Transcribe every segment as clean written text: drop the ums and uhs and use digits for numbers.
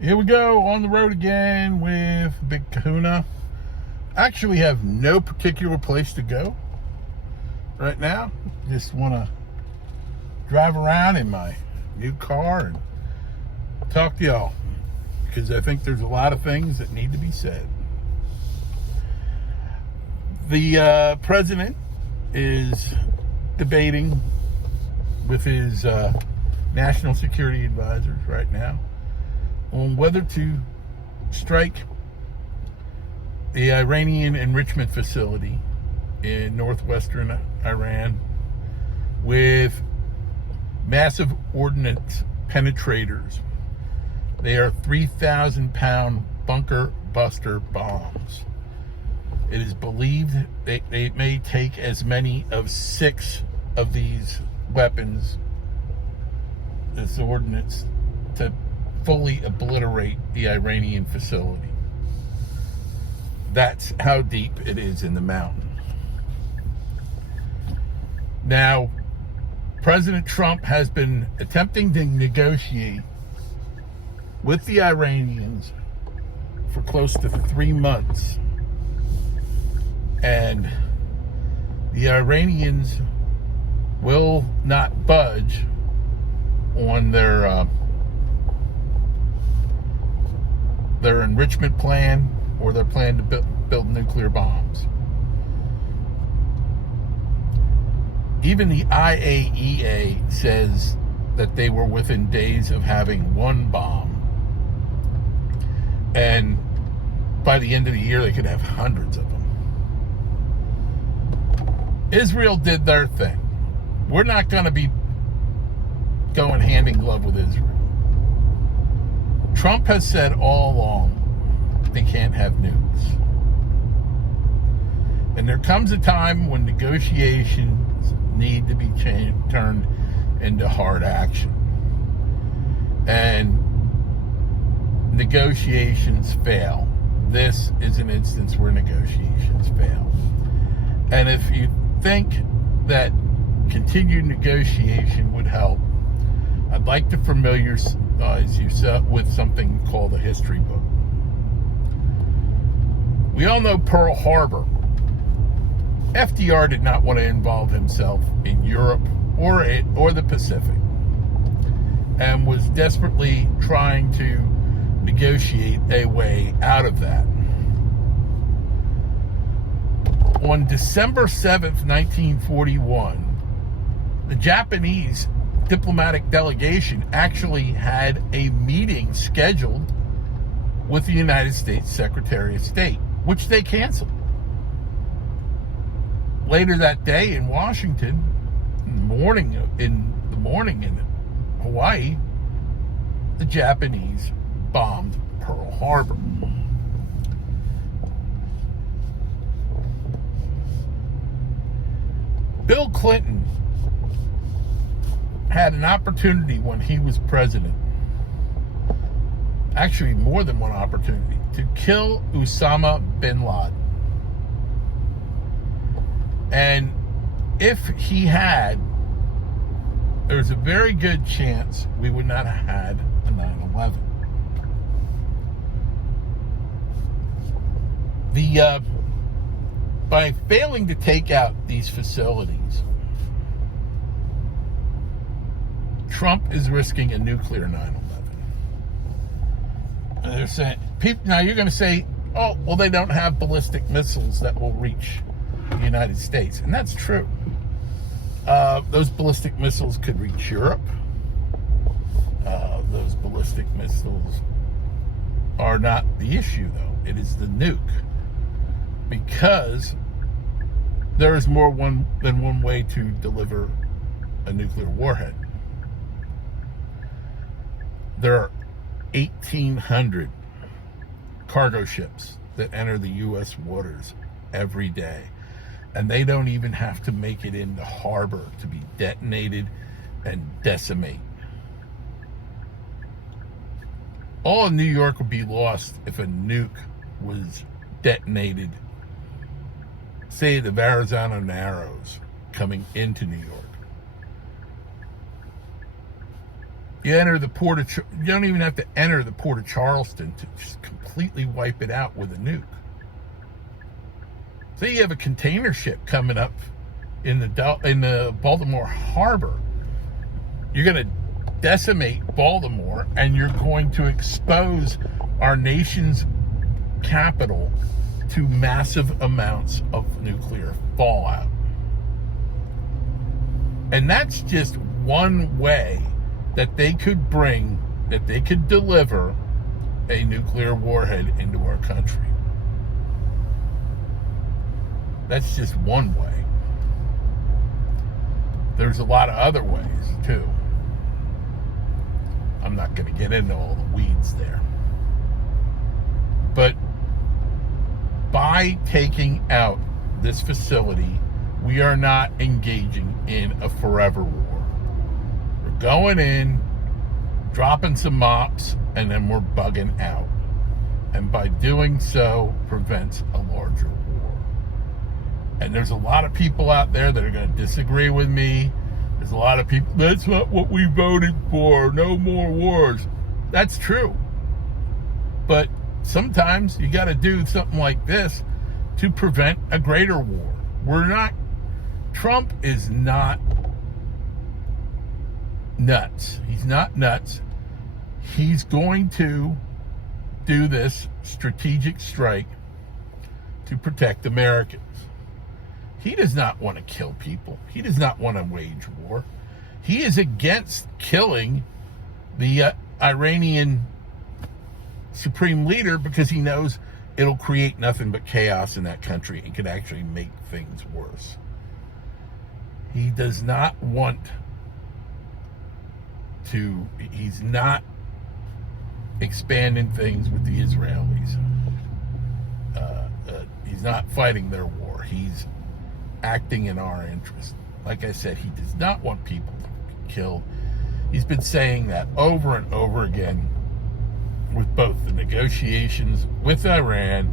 Here we go, on the road again with Big Kahuna. I actually have no particular place to go right now. Just want to drive around in my new car and talk to y'all, because I think there's a lot of things that need to be said. The president is debating with his national security advisors right now on whether to strike the Iranian enrichment facility in northwestern Iran with massive ordnance penetrators. They are 3,000-pound bunker buster bombs. It is believed they may take as many of 6 of these weapons, this ordnance, to fully obliterate the Iranian facility. That's how deep it is in the mountain. Now, President Trump has been attempting to negotiate with the Iranians for close to 3 months. And the Iranians will not budge on their enrichment plan or their plan to build nuclear bombs. Even the IAEA says that they were within days of having 1 bomb. And by the end of the year, they could have hundreds of them. Israel did their thing. We're not going to be going hand in glove with Israel. Trump has said all along they can't have nukes. And there comes a time when negotiations need to be turned into hard action. And negotiations fail. This is an instance where negotiations fail. And if you think that continued negotiation would help, I'd like to familiarize yourself with something called a history book. We all know Pearl Harbor. FDR did not want to involve himself in Europe or the Pacific, and was desperately trying to negotiate a way out of that. On December 7th, 1941, the Japanese diplomatic delegation actually had a meeting scheduled with the United States Secretary of State, which they canceled. Later that day in Washington, in the morning in Hawaii, the Japanese bombed Pearl Harbor. Bill Clinton had an opportunity when he was president, actually more than one opportunity, to kill Osama bin Laden. And if he had, there's a very good chance we would not have had a 9/11. By failing to take out these facilities, Trump is risking a nuclear 9/11. And they're saying, now you're going to say, oh, well, they don't have ballistic missiles that will reach the United States. And that's true. Those ballistic missiles could reach Europe. Those ballistic missiles are not the issue, though. It is the nuke. Because there is more than one way to deliver a nuclear warhead. There are 1,800 cargo ships that enter the U.S. waters every day. And they don't even have to make it into harbor to be detonated and decimate. All of New York would be lost if a nuke was detonated, say, the Verrazano Narrows coming into New York. You enter the port of, you don't even have to enter the port of Charleston to just completely wipe it out with a nuke. So you have a container ship coming up in the Baltimore harbor. You're going to decimate Baltimore, and you're going to expose our nation's capital to massive amounts of nuclear fallout. And that's just one way that they could deliver a nuclear warhead into our country. That's just one way. There's a lot of other ways, too. I'm not going to get into all the weeds there. But by taking out this facility, we are not engaging in a forever war. We're going in, dropping some mops, and then we're bugging out. And by doing so, prevents a larger war. And there's a lot of people out there that are going to disagree with me. There's a lot of people, that's not what we voted for, no more wars. That's true. But sometimes you got to do something like this to prevent a greater war. Trump is not nuts. He's not nuts. He's going to do this strategic strike to protect Americans. He does not want to kill people. He does not want to wage war. He is against killing the Iranian supreme leader because he knows it'll create nothing but chaos in that country and could actually make things worse. He does not want to, he's not expanding things with the Israelis. He's not fighting their war. He's acting in our interest. Like I said, he does not want people killed. He's been saying that over and over again with both the negotiations with Iran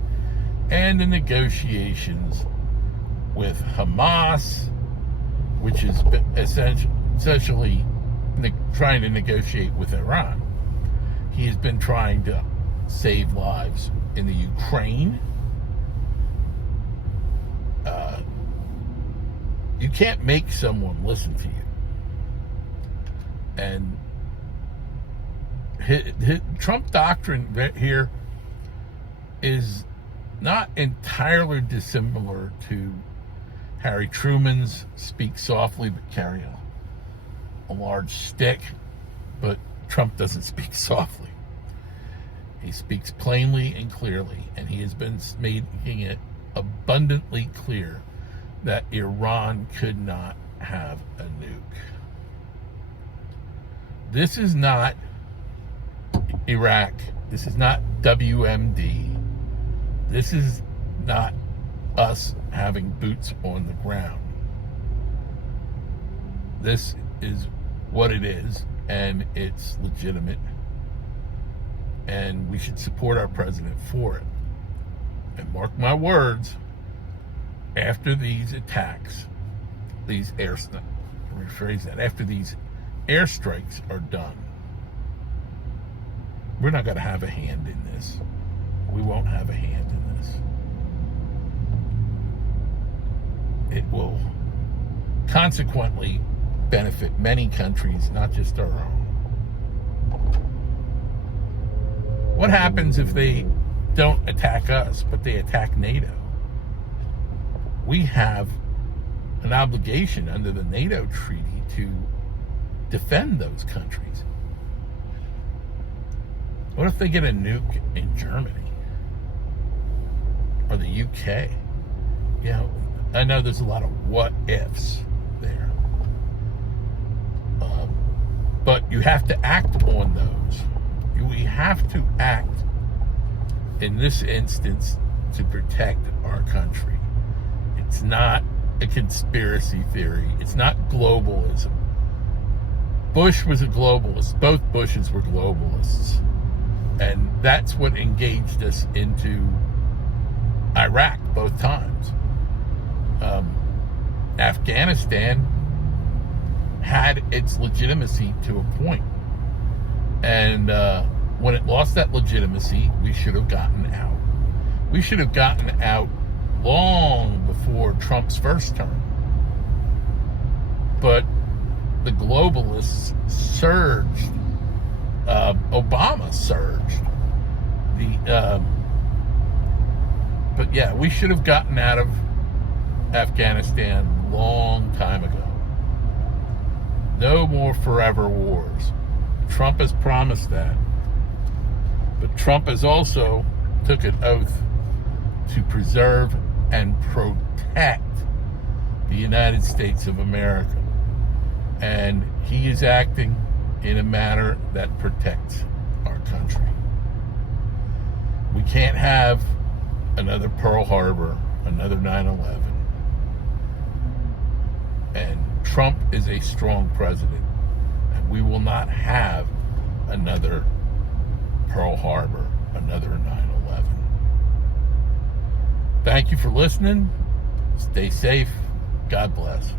and the negotiations with Hamas, which is essentially trying to negotiate with Iran. He has been trying to save lives in the Ukraine. You can't make someone listen to you. And his Trump doctrine right here is not entirely dissimilar to Harry Truman's speak softly but carry a large stick. But Trump doesn't speak softly. He speaks plainly and clearly, and he has been making it abundantly clear that Iran could not have a nuke. This is not Iraq. This is not WMD. This is not us having boots on the ground. This is what it is, and it's legitimate, and we should support our president for it. And mark my words, after these attacks, after these airstrikes are done, we're not going to have a hand in this. We won't have a hand in this. It will consequently benefit many countries, not just our own. What happens if they don't attack us, but they attack NATO? We have an obligation under the NATO treaty to defend those countries. What if they get a nuke in Germany or the UK? You know, I know there's a lot of what ifs there. But you have to act on those. We have to act in this instance to protect our country. It's not a conspiracy theory. It's not globalism. Bush was a globalist. Both Bushes were globalists. And that's what engaged us into Iraq both times. Afghanistan had its legitimacy to a point. And when it lost that legitimacy, we should have gotten out. We should have gotten out long before Trump's first term. But the globalists surged. Obama surged. But yeah, we should have gotten out of Afghanistan long time ago. No more forever wars. Trump has promised that. But Trump has also took an oath to preserve and protect the United States of America. And he is acting in a manner that protects our country. We can't have another Pearl Harbor, another 9/11. And Trump is a strong president. And we will not have another Pearl Harbor, another 9/11. Thank you for listening. Stay safe. God bless.